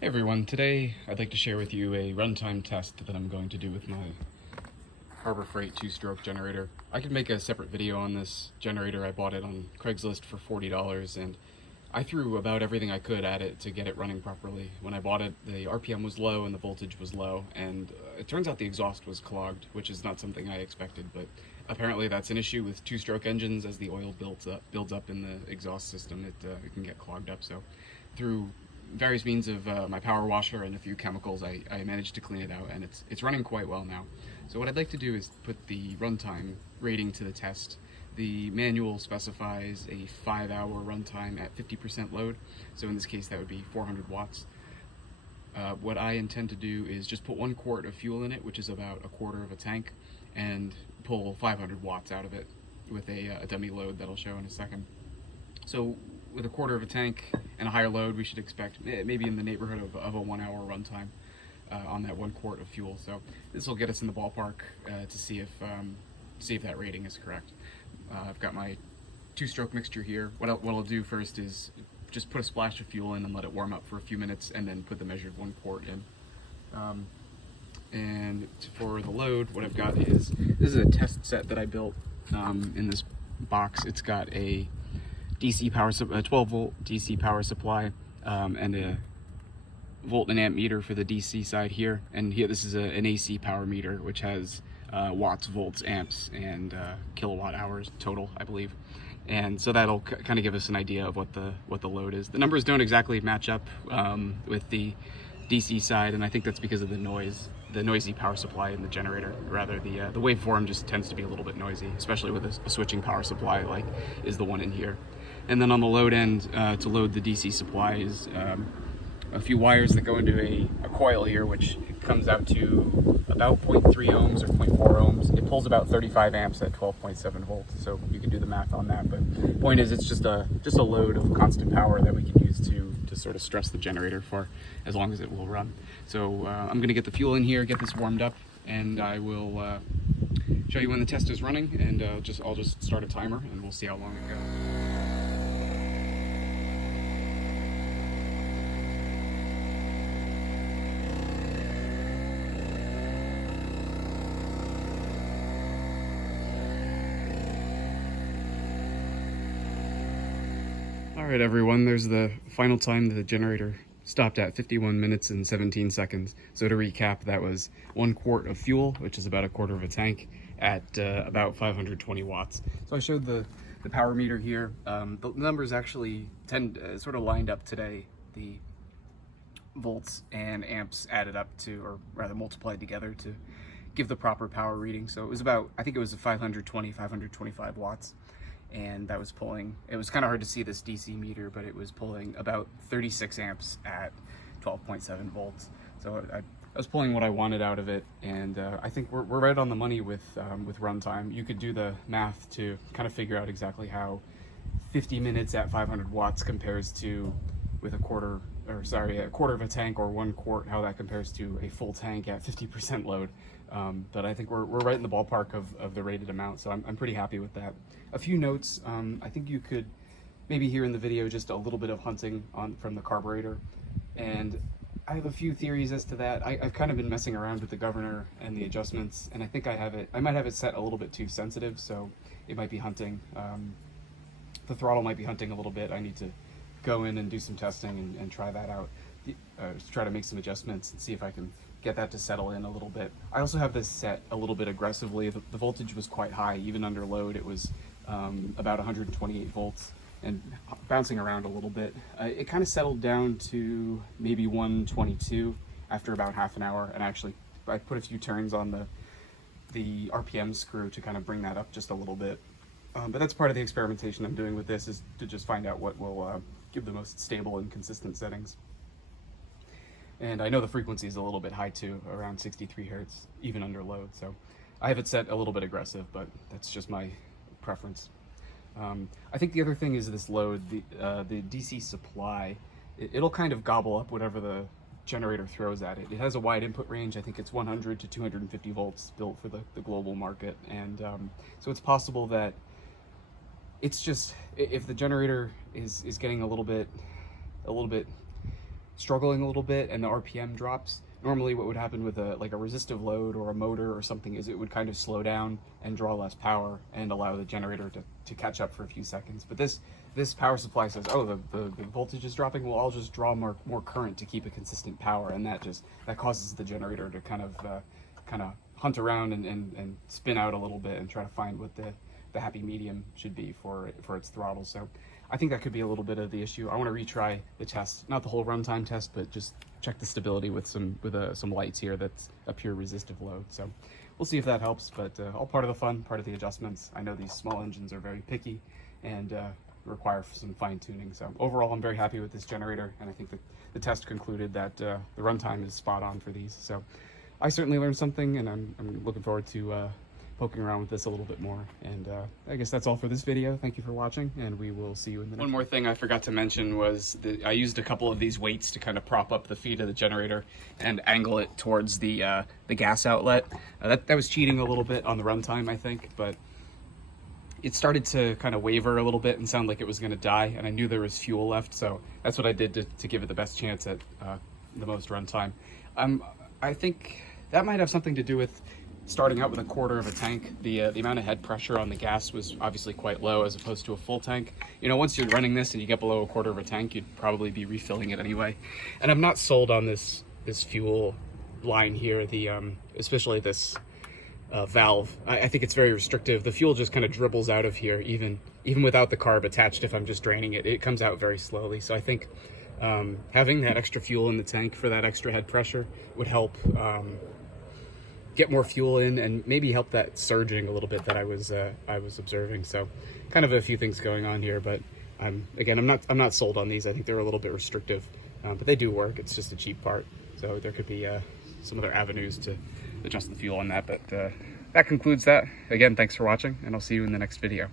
Hey everyone, today I'd like to share with you a runtime test that I'm going to do with my Harbor Freight two-stroke generator. I could make a separate video on this generator. I bought it on Craigslist for $40 and I threw about everything I could at it to get it running properly. When I bought it, the RPM was low and the voltage was low, and it turns out the exhaust was clogged, which is not something I expected, but apparently that's an issue with two-stroke engines. As the oil builds up in the exhaust system, it can get clogged up. So through various means of my power washer and a few chemicals, I managed to clean it out, and it's running quite well now. So what I'd like to do is put the runtime rating to the test. The manual specifies a 5-hour runtime at 50% load, so in this case that would be 400 watts. What I intend to do is just put 1 quart of fuel in it, which is about a quarter of a tank, and pull 500 watts out of it with a dummy load that I'll show in a second. So with a quarter of a tank and a higher load, we should expect maybe in the neighborhood of a 1 hour runtime on that 1 quart of fuel. So this will get us in the ballpark to see if that rating is correct. I've got my two-stroke mixture here. What I'll do first is just put a splash of fuel in and let it warm up for a few minutes, and then put the measured 1 quart in. And for the load, what I've got is, this is a test set that I built in this box. It's got a DC power, a 12 volt DC power supply, and a volt and amp meter for the DC side here. And here, this is an AC power meter, which has watts, volts, amps, and kilowatt hours total, I believe. And so that'll kind of give us an idea of what the load is. The numbers don't exactly match up with the DC side, and I think that's because of the noisy power supply in the generator. Rather, the waveform just tends to be a little bit noisy, especially with a switching power supply like is the one in here. And then on the load end, to load the DC supply is a few wires that go into a coil here, which comes out to about 0.3 ohms or 0.4 ohms. It pulls about 35 amps at 12.7 volts, so you can do the math on that. But the point is, it's just a load of constant power that we can use to sort of stress the generator for as long as it will run. So I'm going to get the fuel in here, get this warmed up, and I will show you when the test is running, and I'll just start a timer and we'll see how long it goes. Alright everyone, there's the final time that the generator stopped at 51 minutes and 17 seconds. So to recap, that was 1 quart of fuel, which is about a quarter of a tank, at about 520 watts. So I showed the power meter here. The numbers actually sort of lined up today. The volts and amps added up to, or rather multiplied together to give the proper power reading. So it was about, I think it was 525 watts. And that was pulling, it was kind of hard to see this DC meter, but it was pulling about 36 amps at 12.7 volts. So I was pulling what I wanted out of it, and I think we're right on the money with runtime. You could do the math to kind of figure out exactly how 50 minutes at 500 watts compares to with a quarter of a tank or 1 quart, how that compares to a full tank at 50% load. But I think we're right in the ballpark of the rated amount, so I'm pretty happy with that. A few notes, I think you could maybe hear in the video just a little bit of hunting from the carburetor, and I have a few theories as to that. I've kind of been messing around with the governor and the adjustments, and I think I might have it set a little bit too sensitive, so it might be hunting. The throttle might be hunting a little bit. I need to go in and do some testing and try that out, try to make some adjustments and see if I can get that to settle in a little bit. I also have this set a little bit aggressively. The voltage was quite high, even under load. It was about 128 volts and bouncing around a little bit. It kind of settled down to maybe 122 after about half an hour, and actually I put a few turns on the RPM screw to kind of bring that up just a little bit. But that's part of the experimentation I'm doing with this, is to just find out what will give the most stable and consistent settings. And I know the frequency is a little bit high too, around 63 hertz, even under load. So I have it set a little bit aggressive, but that's just my preference. I think the other thing is this load, the DC supply, it'll kind of gobble up whatever the generator throws at it. It has a wide input range. I think it's 100 to 250 volts built for the global market. And so it's possible that it's just, if the generator is getting a little bit struggling a little bit and the RPM drops, normally what would happen with a resistive load or a motor or something is it would kind of slow down and draw less power and allow the generator to catch up for a few seconds. But this power supply says, oh, the voltage is dropping, well, I'll just draw more current to keep a consistent power, and that causes the generator to kind of hunt around and spin out a little bit and try to find what the happy medium should be for its throttle. So I think that could be a little bit of the issue. I want to retry the test, not the whole runtime test, but just check the stability with some lights here that's a pure resistive load. So we'll see if that helps, but all part of the fun, part of the adjustments. I know these small engines are very picky and require some fine tuning. So overall, I'm very happy with this generator, and I think that the test concluded that the runtime is spot on for these. So I certainly learned something, and I'm looking forward to poking around with this a little bit more. And I guess that's all for this video. Thank you for watching, and we will see you in the next one. One more thing I forgot to mention was that I used a couple of these weights to kind of prop up the feet of the generator and angle it towards the gas outlet. That was cheating a little bit on the runtime, I think, but it started to kind of waver a little bit and sound like it was going to die, and I knew there was fuel left, so that's what I did to give it the best chance at the most runtime. I think that might have something to do with starting out with a quarter of a tank. The amount of head pressure on the gas was obviously quite low as opposed to a full tank. You know, once you're running this and you get below a quarter of a tank, you'd probably be refilling it anyway. And I'm not sold on this fuel line here, especially this valve. I think it's very restrictive. The fuel just kind of dribbles out of here, even without the carb attached. If I'm just draining it, it comes out very slowly. So I think having that extra fuel in the tank for that extra head pressure would help get more fuel in and maybe help that surging a little bit that I was observing. So kind of a few things going on here, but I'm not sold on these. I think they're a little bit restrictive, but they do work. It's just a cheap part, so there could be some other avenues to adjust the fuel on that. But that concludes that. Again, thanks for watching, and I'll see you in the next video.